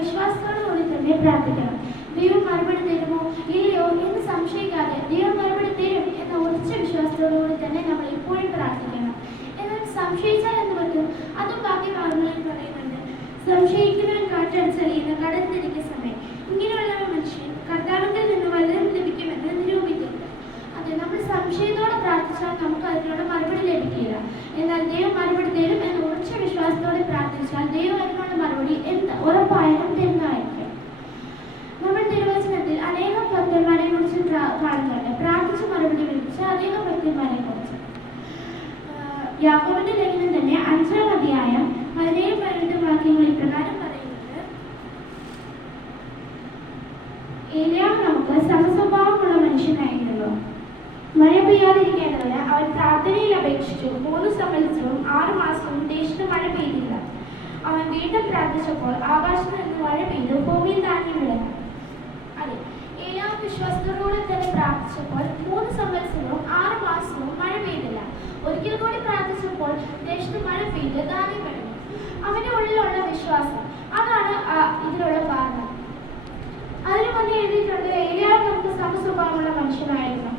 വിശ്വാസത്തോടുകൂടി തന്നെ പ്രാർത്ഥിക്കണം. ദൈവം മറുപടി തരുമോ ഇല്ലയോ എന്ന് സംശയിക്കാതെ ദൈവം മറുപടി തരും എന്ന ഉറച്ച വിശ്വാസത്തോടുകൂടി തന്നെ നമ്മൾ എപ്പോഴും പ്രാർത്ഥിക്കണം. എന്നാൽ സംശയിച്ചാൽ എന്ത് പറ്റും? അതും ബാക്കി ഭാഗങ്ങളിൽ പറയുന്നുണ്ട്. സംശയിക്കുന്നവൻ കാറ്റടിച്ചറിയുന്ന കടന്നിരിക്കുന്ന സമയം. ഇങ്ങനെയുള്ള മനുഷ്യൻ കർത്താവിൽ നിന്ന് വല്ലതും ലഭിക്കുമെന്ന് നിരൂപിക്കുന്നു. അതെ, നമ്മൾ സംശയത്തോടെ പ്രാർത്ഥിച്ചാൽ നമുക്ക് അതിനുള്ള മറുപടി ലഭിക്കില്ല. എന്നാൽ ദൈവം മറുപടി തരും എന്ന ഉറച്ച വിശ്വാസത്തോടെ പ്രാർത്ഥിച്ചാൽ ദൈവം അതിനുള്ള മറുപടി ഉറപ്പായും തരുന്നതായിരിക്കും. നമ്മൾ തിരുവചനത്തിൽ അനേകം ഭക്തന്മാരെ കുറിച്ച് കാണുന്നുണ്ട്. പ്രാർത്ഥിച്ച് മറുപടി ലഭിച്ച അനേകം ഭക്തന്മാരെ കുറിച്ച്. യാക്കോബിന്റെ ലേഖനം തന്നെ 5-ാം അധ്യായം 17-18 വാക്യങ്ങൾ ഇപ്രകാരം പറയുന്നത്: ഏലിയാവ് നമുക്ക് സമസ്വഭാവമുള്ള മനുഷ്യനായിരുന്നു. മഴ പെയ്യാതിരിക്കേണ്ടതിന് അവൻ പ്രാർത്ഥനയിൽ അപേക്ഷിച്ചു. 3 സംവത്സരവും 6 മാസവും ദേശത്ത് മഴ പെയ്തില്ല. അവൻ വീണ്ടും പ്രാർത്ഥിച്ചപ്പോൾ ആകാശത്ത് നിന്ന് മഴ പെയ്ത് ഭൂമിയിൽ ധാന്യം വിളഞ്ഞു. അതെ, ഏലിയാവ് വിശ്വാസത്തോടുകൂടി തന്നെ പ്രാർത്ഥിച്ചപ്പോൾ 3 സംവത്സരവും 6 മാസവും മഴ പെയ്തില്ല. ഒരിക്കൽ കൂടി പ്രാർത്ഥിച്ചപ്പോൾ ദേശത്ത് മഴ പെയ്ത് ധാന്യം വിളഞ്ഞു. അവന്റെ ഉള്ളിലുള്ള വിശ്വാസം, അതാണ് ഇതിനുള്ള കാരണം. അതിനു മുന്നേ എഴുതിയിട്ടുണ്ട്, ഏലിയാവ് നമുക്ക് സമസ്വഭാവമുള്ള മനുഷ്യനായിരുന്നു.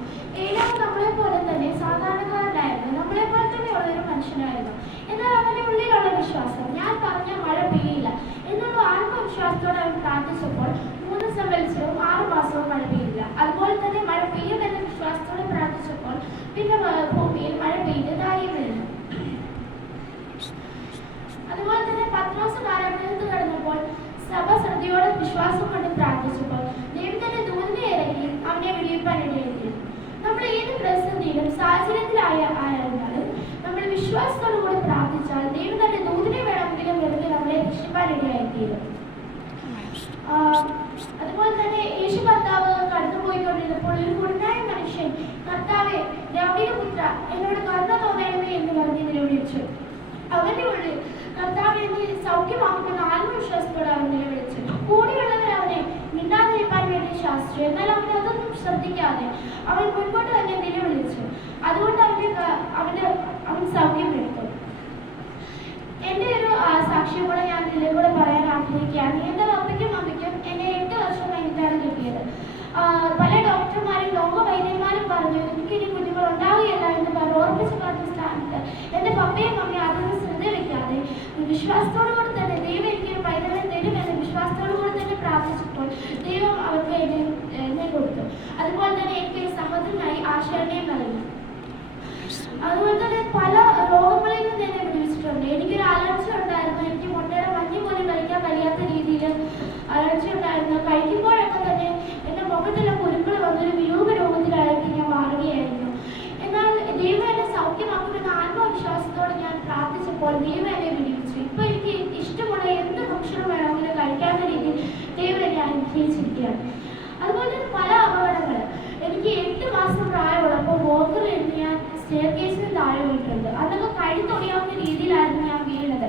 ഏലിയാവ് നമ്മളെ പോലെ തന്നെ സാധാരണക്കാരനായിരുന്നു, നമ്മളെ പോലെ തന്നെ ഉള്ളൊരു മനുഷ്യനായിരുന്നു. എന്നാൽ അവന്റെ ഉള്ളിലുള്ള വിശ്വാസം, ഞാൻ പറഞ്ഞ മഴ പെയ്യില്ല എന്നുള്ള ആത്മവിശ്വാസത്തോടെ അവൻ പ്രാർത്ഥിച്ചപ്പോൾ 3 സംവത്സരവും 6 മാസവും മഴ പെയ്തില്ല. അതുപോലെ തന്നെ മഴ പെയ്യുമെന്ന വിശ്വാസത്തോടെ പ്രാർത്ഥിച്ചപ്പോൾ പിന്നെ ഭൂമിയിൽ മഴ പെയ്ത് ധാന്യം വിളഞ്ഞു. അതുപോലെ തന്നെ പത്രോസ് കാരാഗൃഹത്ത് കടന്നപ്പോൾ സഭ ശ്രദ്ധയോടെ വിശ്വാസം കൊണ്ട് പ്രാർത്ഥിച്ചപ്പോൾ ദൈവത്തിന്റെ ദൂതനെ ഇറങ്ങി അവനെ വിടിയിപ്പാൻ ഇടയാക്കി. നമ്മൾ ഏത് പ്രതിസന്ധിയിലും സാഹചര്യത്തിലായാലും നമ്മൾ വിശ്വാസത്തോടുകൂടി പ്രാർത്ഥിച്ചാൽ ദൈവം തന്റെ ദൂതനെ വേണമെങ്കിലും വെറുതെ നമ്മളെ രക്ഷിപ്പാൻ ഇടയാക്കിയത്. അതുപോലെ തന്നെ യേശു കർത്താവ് കടന്നുപോയിക്കൊണ്ടിരുന്നപ്പോൾ ഒരു കുരുടായ മനുഷ്യൻ, കർത്താവെ ദാവീദ് പുത്ര, എന്നോട് കരുണ തോന്നണമേ എന്ന് പറഞ്ഞ് നിലവിളിച്ചു. അവന്റെ ഉള്ളിൽ കർത്താവ് എന്നെ സൗഖ്യമാക്കുമെന്ന ആത്മവിശ്വാസത്തോടെ അവൻ നിലവിളിച്ചു. കൂടിയുള്ളവർ അവനെ മിണ്ടാതിരിക്കാൻ വേണ്ടി ശാസ്ത്രം, എന്നാൽ അവൻ അതൊന്നും ശ്രദ്ധിക്കാതെ അവൻ മുൻപോട്ട് തന്നെ നിലവിളിച്ചു. അതുകൊണ്ട് അവൻ സൗഖ്യമെടുത്തു. എൻ്റെ ഒരു സാക്ഷ്യം കൂടെ ഞാൻ ഇതിലെ കൂടെ പറയാൻ ആഗ്രഹിക്കുകയാണ്. എൻ്റെ പപ്പയ്ക്കും അമ്മയ്ക്കും എന്നെ 8 വർഷം കഴിഞ്ഞിട്ടാണ് കിട്ടിയത്. പല ഡോക്ടർമാരും ലോകവൈദ്യന്മാരും പറഞ്ഞു എനിക്കിനി കുഞ്ഞുങ്ങൾ ഉണ്ടാവുകയല്ല എന്ന് പറഞ്ഞ് ഓർമ്മിച്ച് പറഞ്ഞ സ്ഥാനത്ത് എൻ്റെ പപ്പയും അമ്മയും അതൊന്നും ശ്രദ്ധ വയ്ക്കാതെ വിശ്വാസത്തോടുകൂടി തന്നെ ദൈവം എനിക്കൊരു പൈതൃകം തരുമെന്ന് വിശ്വാസത്തോടുകൂടി തന്നെ പ്രാർത്ഥിച്ചപ്പോൾ ദൈവം അവർക്ക് എന്നെ കൊടുത്തു. അതുപോലെ തന്നെ എനിക്കൊരു സഹോദരനായി ആശാനെയും നൽകി. അതുപോലെ തന്നെ പല രോഗങ്ങളിൽ നിന്ന് എന്നെ വിടുവിച്ചിട്ടുണ്ട്. എനിക്കൊരു അലർജി ഉണ്ടായിരുന്നു. എനിക്ക് മുട്ടയുടെ മഞ്ഞ് പോലും കഴിക്കാൻ കഴിയാത്ത രീതിയിൽ അലർജി ഉണ്ടായിരുന്നു. കഴിക്കുമ്പോഴൊക്കെ തന്നെ എൻ്റെ മുഖത്തെല്ലാം കുരുക്കൾ വന്നൊരു വിരൂപ രോഗത്തിലായിട്ട് ഞാൻ മാറുകയായിരുന്നു. എന്നാൽ ദൈവം എന്നെ സൗഖ്യമാക്കുമെന്ന ആത്മവിശ്വാസത്തോടെ ഞാൻ പ്രാർത്ഥിച്ചപ്പോൾ ദൈവം എന്നെ വിടുവിച്ചു. ഇപ്പൊ എനിക്ക് ഇഷ്ടമുള്ള എന്ത് ഭക്ഷണം വേണമെങ്കിലും കഴിക്കാവുന്ന രീതിയിൽ ദൈവം എന്നെ അനുഗ്രഹിച്ചിരിക്കുകയാണ്. അതുപോലെ തന്നെ പല അപകടങ്ങൾ, എനിക്ക് 8 മാസം പ്രായമുള്ളപ്പോൾ വോക്കറിൽ ഇരുന്ന് ഞാൻ സ്റ്റെയർ കേസിന് താഴെ വീണിട്ടുണ്ട്. അതൊക്കെ കഴുത്തൊടിയാവുന്ന രീതിയിലായിരുന്നു ഞാൻ വീണത്.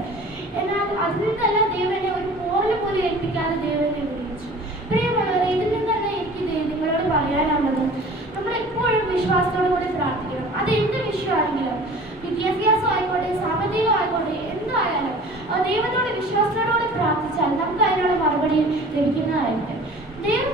എന്നാൽ അതിൽ നിന്നെല്ലാം ദൈവം എന്നെ ഒരു പോറൽ പോലും ഏൽപ്പിക്കാതെ ദൈവം എന്നെ വിളിച്ചു. പ്രിയമുള്ളവരെ, ഇതിൽ നിന്നല്ല എനിക്ക് നിങ്ങളോട് പറയാനുള്ളത്, നമ്മൾ എപ്പോഴും വിശ്വാസത്തോടു കൂടി പ്രാർത്ഥിക്കണം. അത് എന്ത് വിഷയമാണെങ്കിലും, വിദ്യാഭ്യാസം ആയിക്കോട്ടെ, സാമ്പത്തികം ആയിക്കോട്ടെ, എന്തായാലും ദൈവത്തോട് വിശ്വാസത്തോടുകൂടി പ്രാർത്ഥിച്ചാൽ നമുക്ക് അതിനുള്ള മറുപടി ലഭിക്കുന്നതായിരിക്കും. ദൈവം